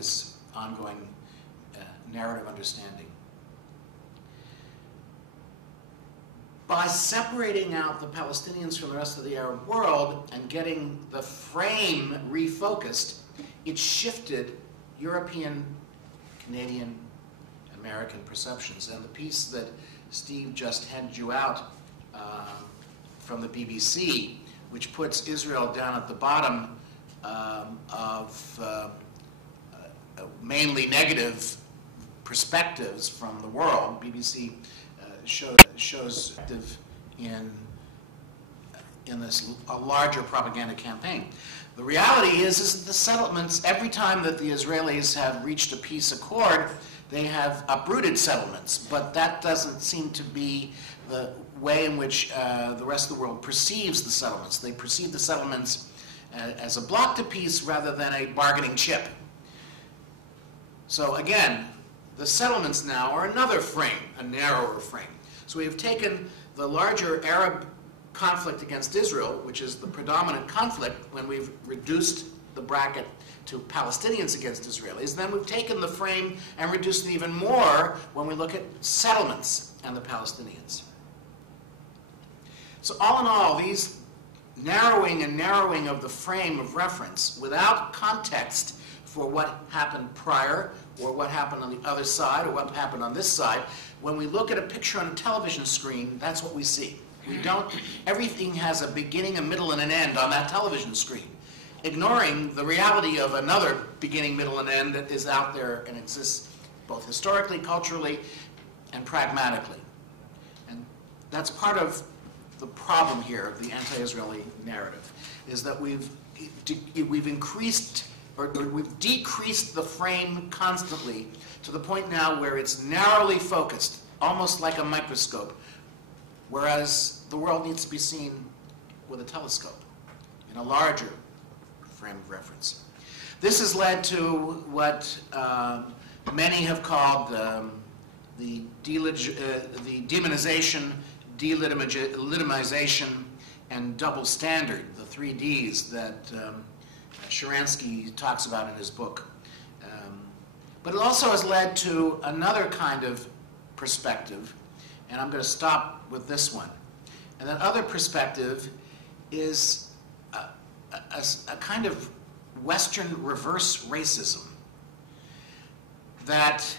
this ongoing narrative understanding. By separating out the Palestinians from the rest of the Arab world and getting the frame refocused, it shifted European, Canadian, American perceptions. And the piece that Steve just handed you out from the BBC, which puts Israel down at the bottom of mainly negative perspectives from the world. BBC shows in this a larger propaganda campaign. The reality is that the settlements, every time that the Israelis have reached a peace accord, they have uprooted settlements, but that doesn't seem to be the way in which the rest of the world perceives the settlements. They perceive the settlements as a block to peace rather than a bargaining chip. So again, the settlements now are another frame, a narrower frame. So we have taken the larger Arab conflict against Israel, which is the predominant conflict when we've reduced the bracket to Palestinians against Israelis. Then we've taken the frame and reduced it even more when we look at settlements and the Palestinians. So all in all, these narrowing and narrowing of the frame of reference without context for what happened prior or what happened on the other side or what happened on this side, when we look at a picture on a television screen, that's what we see. We don't, everything has a beginning, a middle, and an end on that television screen, ignoring the reality of another beginning, middle, and end that is out there and exists both historically, culturally, and pragmatically. And that's part of the problem here of the anti-Israeli narrative, is that we've increased or we've decreased the frame constantly to the point now where it's narrowly focused, almost like a microscope, whereas the world needs to be seen with a telescope in a larger frame of reference. This has led to what many have called the demonization, delegitimization, and double standard, the 3 Ds that Sharansky talks about in his book. But it also has led to another kind of perspective, and I'm going to stop with this one. And that other perspective is a kind of Western reverse racism, that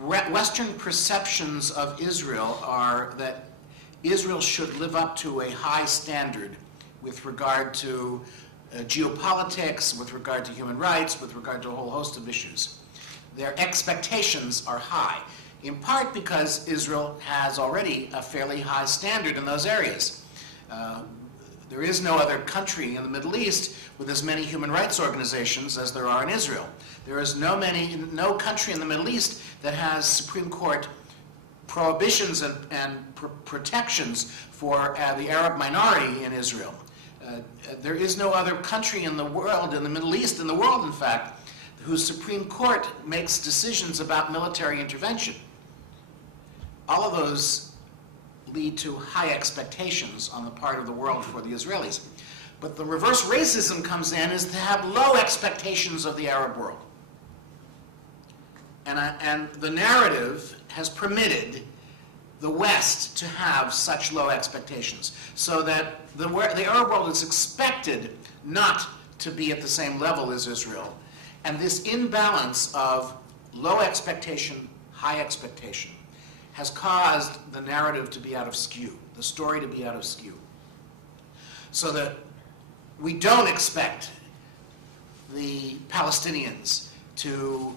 Western perceptions of Israel are that Israel should live up to a high standard with regard to geopolitics, with regard to human rights, with regard to a whole host of issues. Their expectations are high, in part because Israel has already a fairly high standard in those areas. There is no other country in the Middle East with as many human rights organizations as there are in Israel. There is no country in the Middle East that has Supreme Court prohibitions and protections for the Arab minority in Israel. There is no other country in the world, in the Middle East, in the world in fact, whose Supreme Court makes decisions about military intervention. All of those lead to high expectations on the part of the world for the Israelis. But the reverse racism comes in is to have low expectations of the Arab world. And the narrative has permitted the West to have such low expectations, so that the Arab world is expected not to be at the same level as Israel. And this imbalance of low expectation, high expectation, has caused the narrative to be out of skew, the story to be out of skew. So that we don't expect the Palestinians to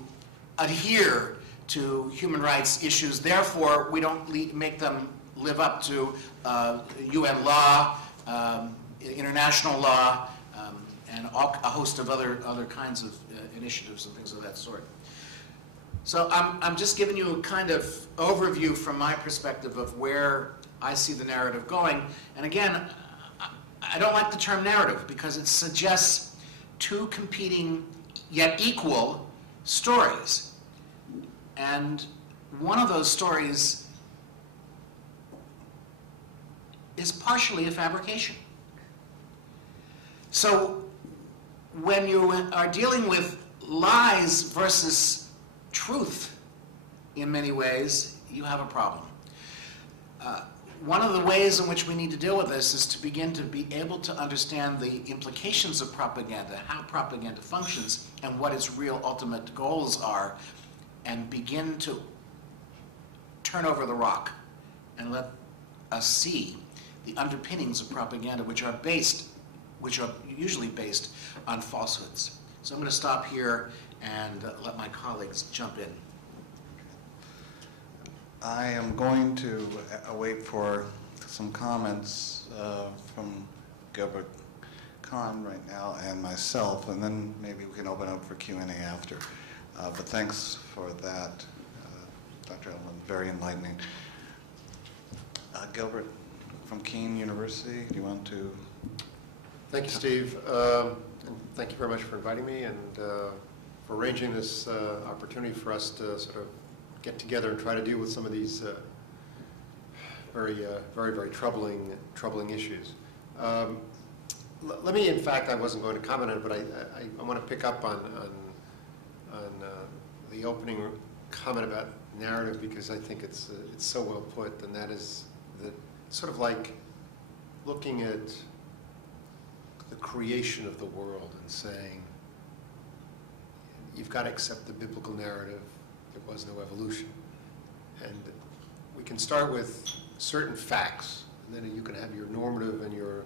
adhere to human rights issues. Therefore, we don't make them live up to UN law, international law, and a host of other kinds of initiatives and things of that sort. So I'm just giving you a kind of overview from my perspective of where I see the narrative going. And again, I don't like the term narrative because it suggests two competing yet equal stories. And one of those stories is partially a fabrication. So when you are dealing with lies versus truth, in many ways, you have a problem. One of the ways in which we need to deal with this is to begin to be able to understand the implications of propaganda, how propaganda functions, and what its real ultimate goals are, and begin to turn over the rock and let us see the underpinnings of propaganda, which are usually based on falsehoods. So I'm going to stop here and let my colleagues jump in. I am going to wait for some comments from Gilbert Kahn right now and myself, and then maybe we can open up for Q&A after. But thanks for that, Dr. Ellman, very enlightening. Gilbert from Keene University, do you want to? Thank you, Steve. And thank you very much for inviting me and for arranging this opportunity for us to sort of get together and try to deal with some of these very troubling issues. Let me, in fact, I wasn't going to comment on it, but I want to pick up on the opening comment about narrative, because I think it's so well put, and that is that sort of like looking at the creation of the world and saying, you've got to accept the biblical narrative. There was no evolution. And we can start with certain facts, and then you can have your normative and your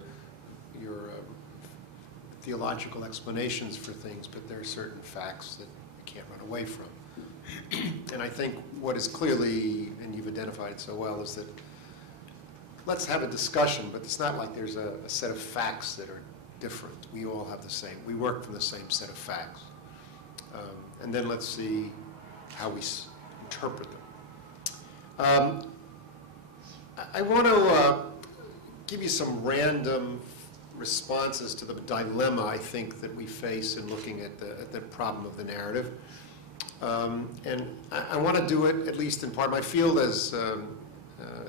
theological explanations for things, but there are certain facts that you can't run away from. And I think what is clearly, and you've identified it so well, is that let's have a discussion, but it's not like there's a set of facts that are different. We all have the same. We work from the same set of facts. And then let's see how we interpret them. I want to give you some random responses to the dilemma, I think, that we face in looking at the problem of the narrative. And I want to do it, at least in part. My field, as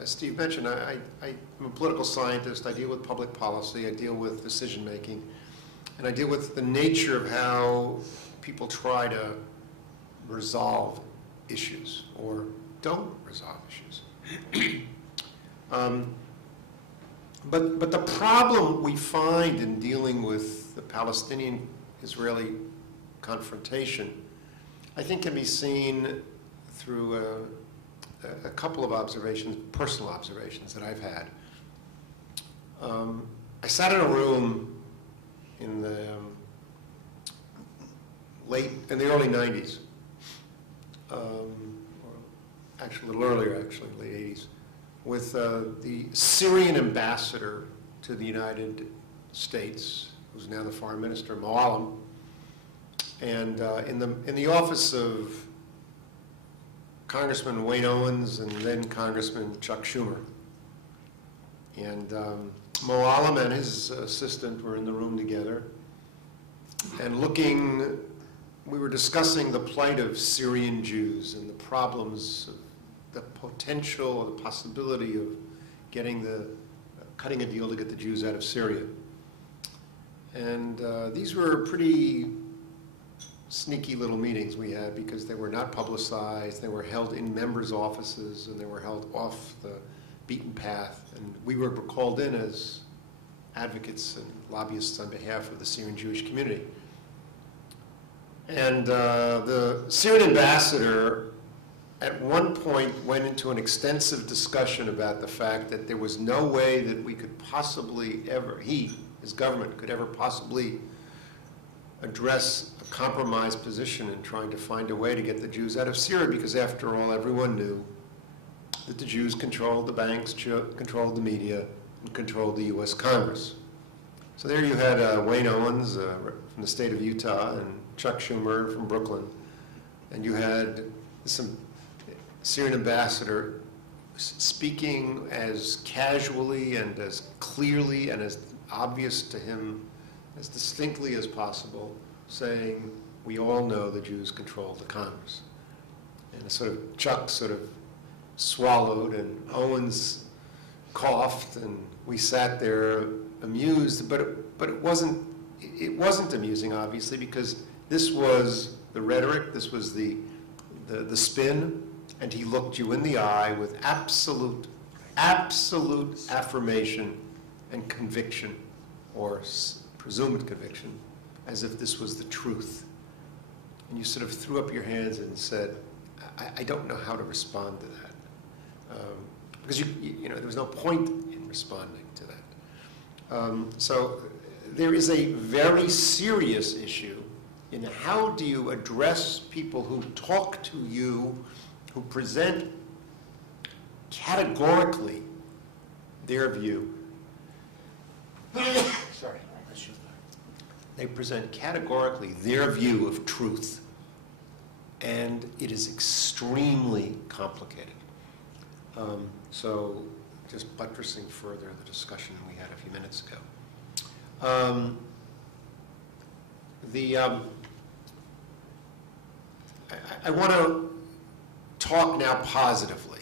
Steve mentioned, I'm a political scientist. I deal with public policy. I deal with decision-making. And I deal with the nature of how people try to resolve issues or don't resolve issues. But the problem we find in dealing with the Palestinian-Israeli confrontation, I think, can be seen through a couple of observations, personal observations that I've had. I sat in a room in the early 90s, or actually a little earlier, actually, late 80s, with the Syrian ambassador to the United States, who's now the foreign minister, Moallem, and in the office of Congressman Wayne Owens and then Congressman Chuck Schumer. And Moallem and his assistant were in the room together, and we were discussing the plight of Syrian Jews and the problems, the potential or the possibility of cutting a deal to get the Jews out of Syria. And these were pretty sneaky little meetings we had, because they were not publicized, they were held in members' offices, and they were held off the beaten path. And we were called in as advocates and lobbyists on behalf of the Syrian Jewish community. And the Syrian ambassador at one point went into an extensive discussion about the fact that there was no way that we could possibly ever, his government, could ever possibly address a compromised position in trying to find a way to get the Jews out of Syria, because after all, everyone knew that the Jews controlled the banks, controlled the media, and controlled the U.S. Congress. So there you had Wayne Owens from the state of Utah and Chuck Schumer from Brooklyn, and you had some Syrian ambassador speaking as casually and as clearly and as obvious to him, as distinctly as possible, saying, we all know the Jews control the Congress. And Chuck sort of swallowed, and Owens coughed, and we sat there amused, but it wasn't it wasn't amusing, obviously, because this was the rhetoric, this was the spin, and he looked you in the eye with absolute affirmation and conviction, or presumed conviction, as if this was the truth. And you sort of threw up your hands and said, I don't know how to respond to that. Because you know, there was no point in responding to that. So there is a very serious issue in how do you address people who talk to you, who present categorically their view. Sorry. They present categorically their view of truth, and it is extremely complicated. So just buttressing further the discussion we had a few minutes ago. I want to talk now positively,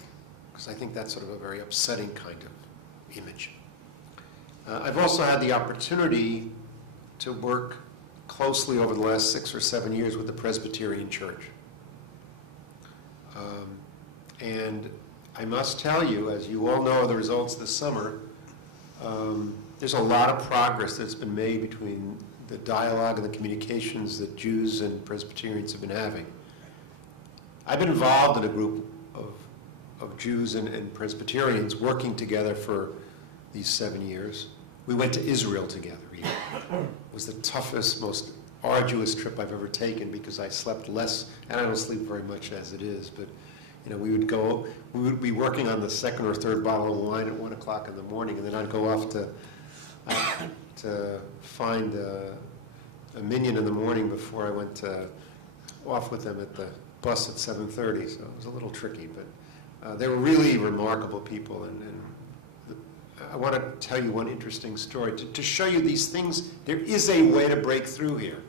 because I think that's sort of a very upsetting kind of image. I've also had the opportunity to work closely over the last 6 or 7 years with the Presbyterian Church. And I must tell you, as you all know the results this summer, there's a lot of progress that's been made between the dialogue and the communications that Jews and Presbyterians have been having. I've been involved in a group of Jews and Presbyterians working together for these 7 years. We went to Israel together. It was the toughest, most arduous trip I've ever taken because I slept less, and I don't sleep very much as it is, but you know, we would be working on the second or third bottle of wine at 1 o'clock in the morning, and then I'd go off to find a minion in the morning before I went off with them at the bus at 7:30, so it was a little tricky, but they were really remarkable people, and I want to tell you one interesting story. To show you these things, there is a way to break through here.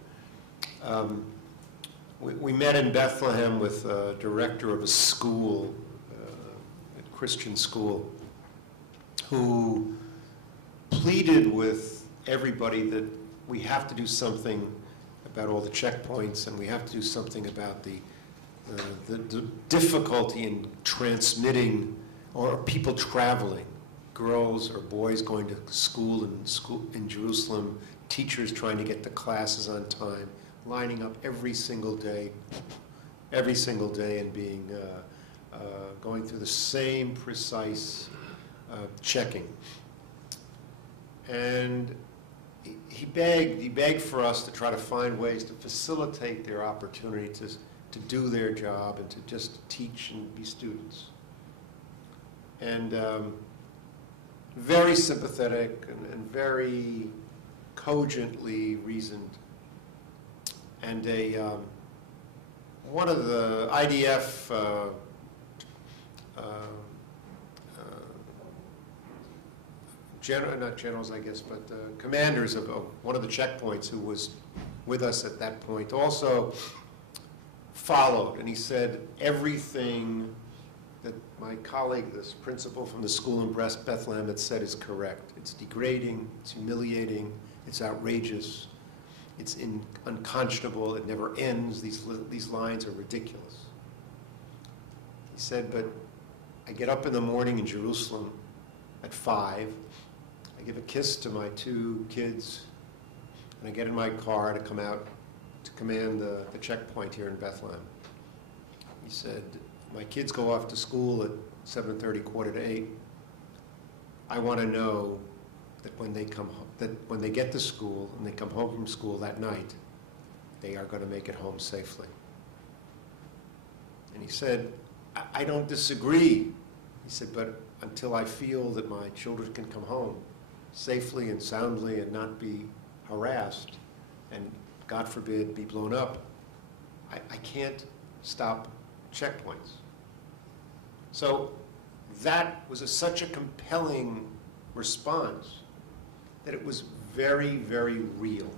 We met in Bethlehem with a director of a school, a Christian school, who pleaded with everybody that we have to do something about all the checkpoints, and we have to do something about the difficulty in transmitting, or people traveling, girls or boys going to school in Jerusalem, teachers trying to get to classes on time, lining up every single day and being going through the same precise checking. And he begged for us to try to find ways to facilitate their opportunity to do their job and to just teach and be students. And very sympathetic and very cogently reasoned. And one of the IDF not generals, I guess, but commanders of one of the checkpoints, who was with us at that point, also followed. And he said, everything that my colleague, this principal from the school in Bethlehem, had said is correct. It's degrading, it's humiliating, it's outrageous, it's unconscionable, it never ends, these lines are ridiculous. He said, but I get up in the morning in Jerusalem at 5, I give a kiss to my 2 kids, and I get in my car to come out to command the checkpoint here in Bethlehem. He said, my kids go off to school at 7:30, 7:45. I want to know that when they come home, that when they get to school and they come home from school that night, they are going to make it home safely. And he said, I don't disagree. He said, but until I feel that my children can come home safely and soundly and not be harassed and, God forbid, be blown up, I can't stop checkpoints. So that was such a compelling response that it was very, very real.